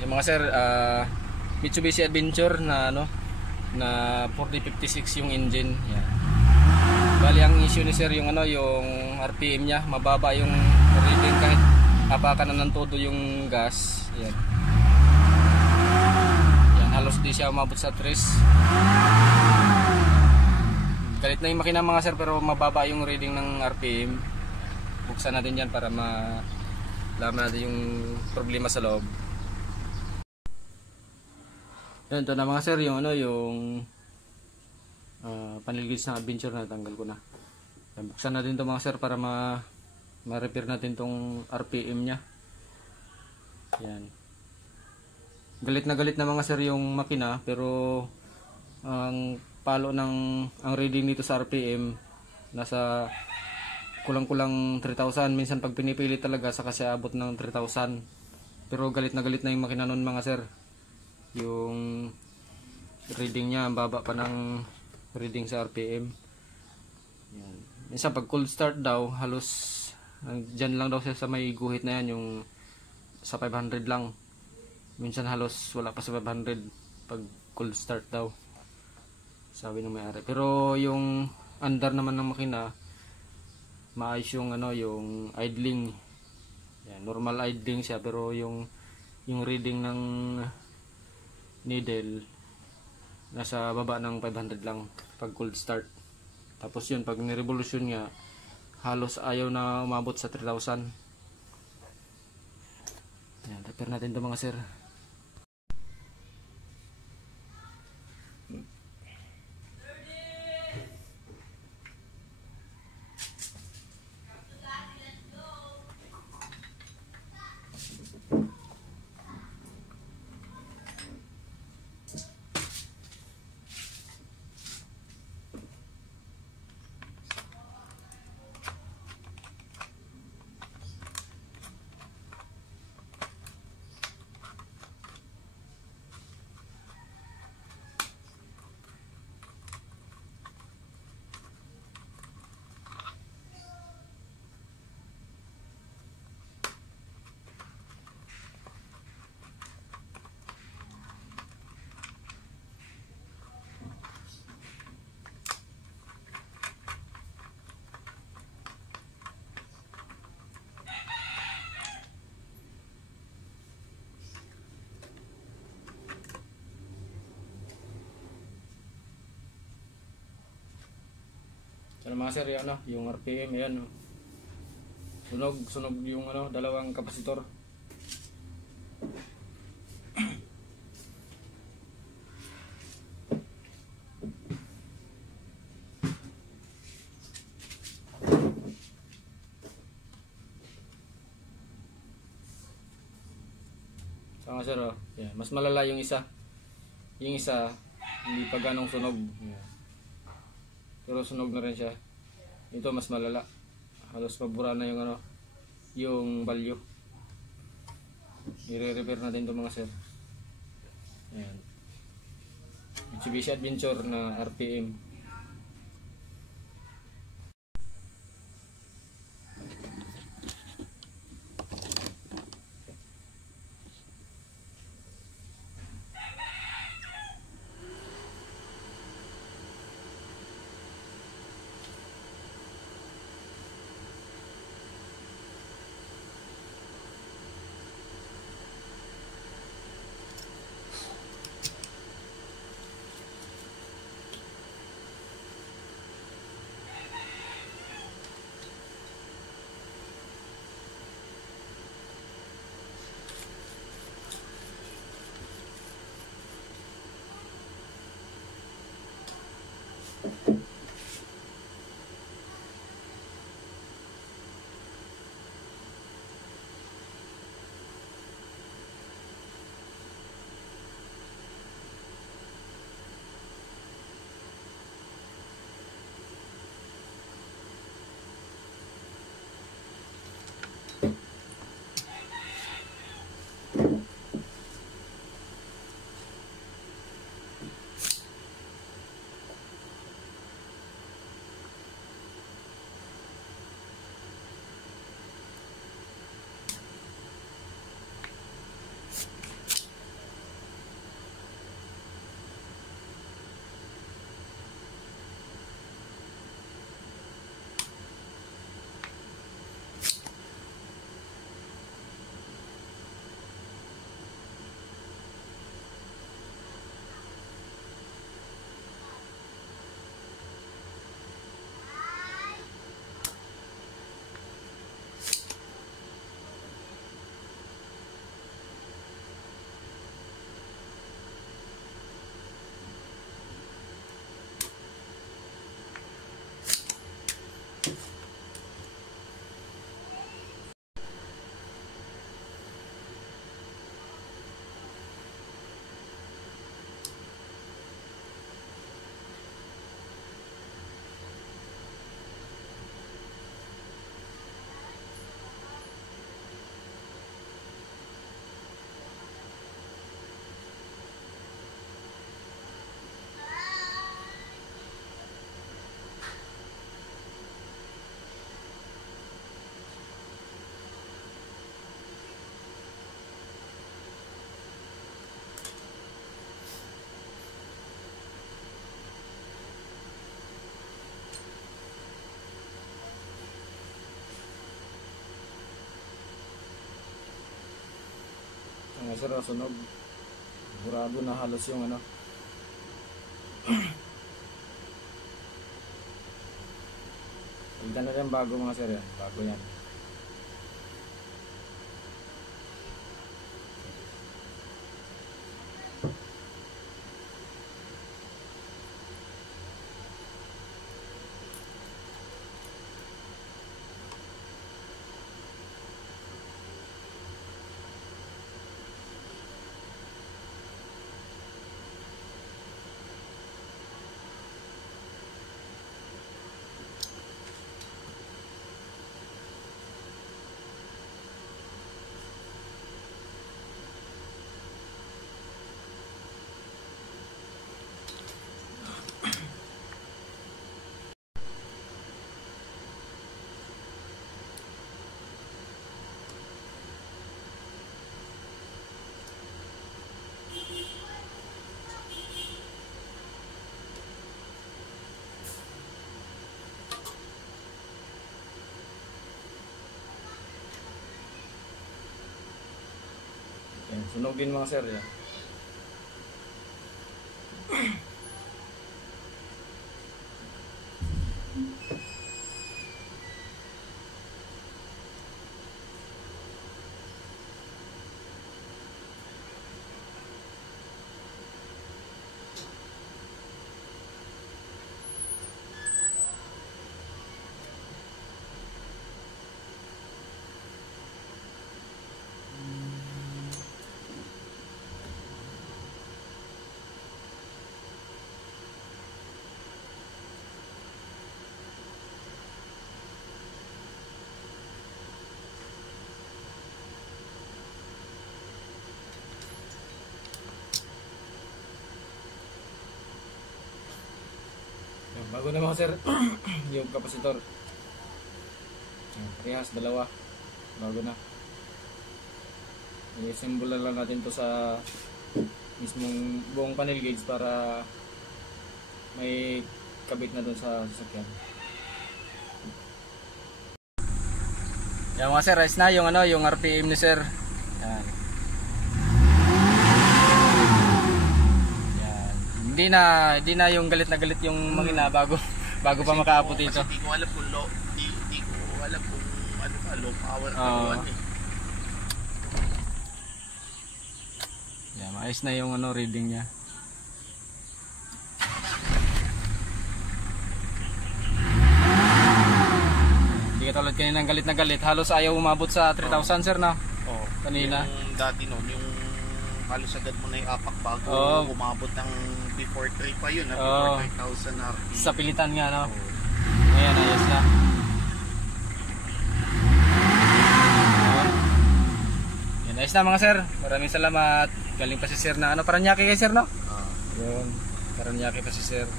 Yung mga sir, Mitsubishi Adventure na ano, na 4056 yung engine. Yan. Bali ang issue ni sir yung ano, yung RPM niya, mababa yung reading kahit apakan na ng todo yung gas. Yan. Yan, halos di siya umabot sa 3. Galit na yung makina mga sir, pero mababa yung reading ng RPM. Buksan natin yan para malaman natin yung problema sa loob. Yan, ito na mga sir, yung ano, yung panilgis ng Adventure na tanggal ko na. Yan, buksan natin ito mga sir para ma-repair natin tong RPM nya. Yan. Galit na mga sir yung makina, pero ang palo ang reading dito sa RPM nasa kulang-kulang 3,000. Minsan pag pinipili talaga sa kasi abot ng 3,000. Pero galit na yung makina nun mga sir. Yung reading niya ang baba pa ng reading sa RPM. Yan. Minsan pag cold start daw, halos dyan lang daw siya sa may guhit na yan, yung sa 500 lang. Minsan halos wala pa sa 500 pag cold start daw, sabi ng may-ari. Pero yung under naman ng makina, maayos yung ano, yung idling. Yan, normal idling siya, pero yung reading ng needle nasa baba ng 500 lang pag cold start. Tapos yun, pag ni-revolution niya, halos ayaw na umabot sa 3,000. Yan, repair natin ito mga sir. Ano mga sir, yung, ano, yung RPM yan, sunog yung ano, dalawang kapasitor. So mga sir, oh, yan, mas malala yung isa hindi pa ganong sunog. Yan. Pero sunog na rin siya. Ito mas malala. Halos mabura na yung ano, yung value. I-repair natin ito mga sir. Ayan. Mitsubishi Adventure na RPM. Mga sir, sunog. Sigurado na halos yung ano. Pagdan na rin bago mga sir yan. Bago yan. Yan, sunogin mga sir yan. Bago na mga sir, yung kapasitor. Parehas, dalawa. Bago na. I-assemble lang natin to sa mismong buong panel gauge para may kabit na dun sa sasakyan. Yan mga sir, ayos na yung ano, yung RPM ni sir. Yan. Hindi na yung galit na galit yung makina bago pa makaabot dito. Hindi ko alam kung hindi ko alam kung ano ka, low power Yan, maayos na yung ano reading niya. Hindi katulad kanina ng galit na galit, halos ayaw umabot sa 3,000 sir na. Oh, kanina. Yung dati noon, yung halos agad mo na iapak bago umabot ng before 3 pa yun, before 3,000 RPM. Sa pilitan nga, no? Ayan, ayos na. Yan, ayos na mga sir. Maraming salamat. Galing pa si sir na ano, Paranaque kay sir, no? Yun, Paranaque pa si sir.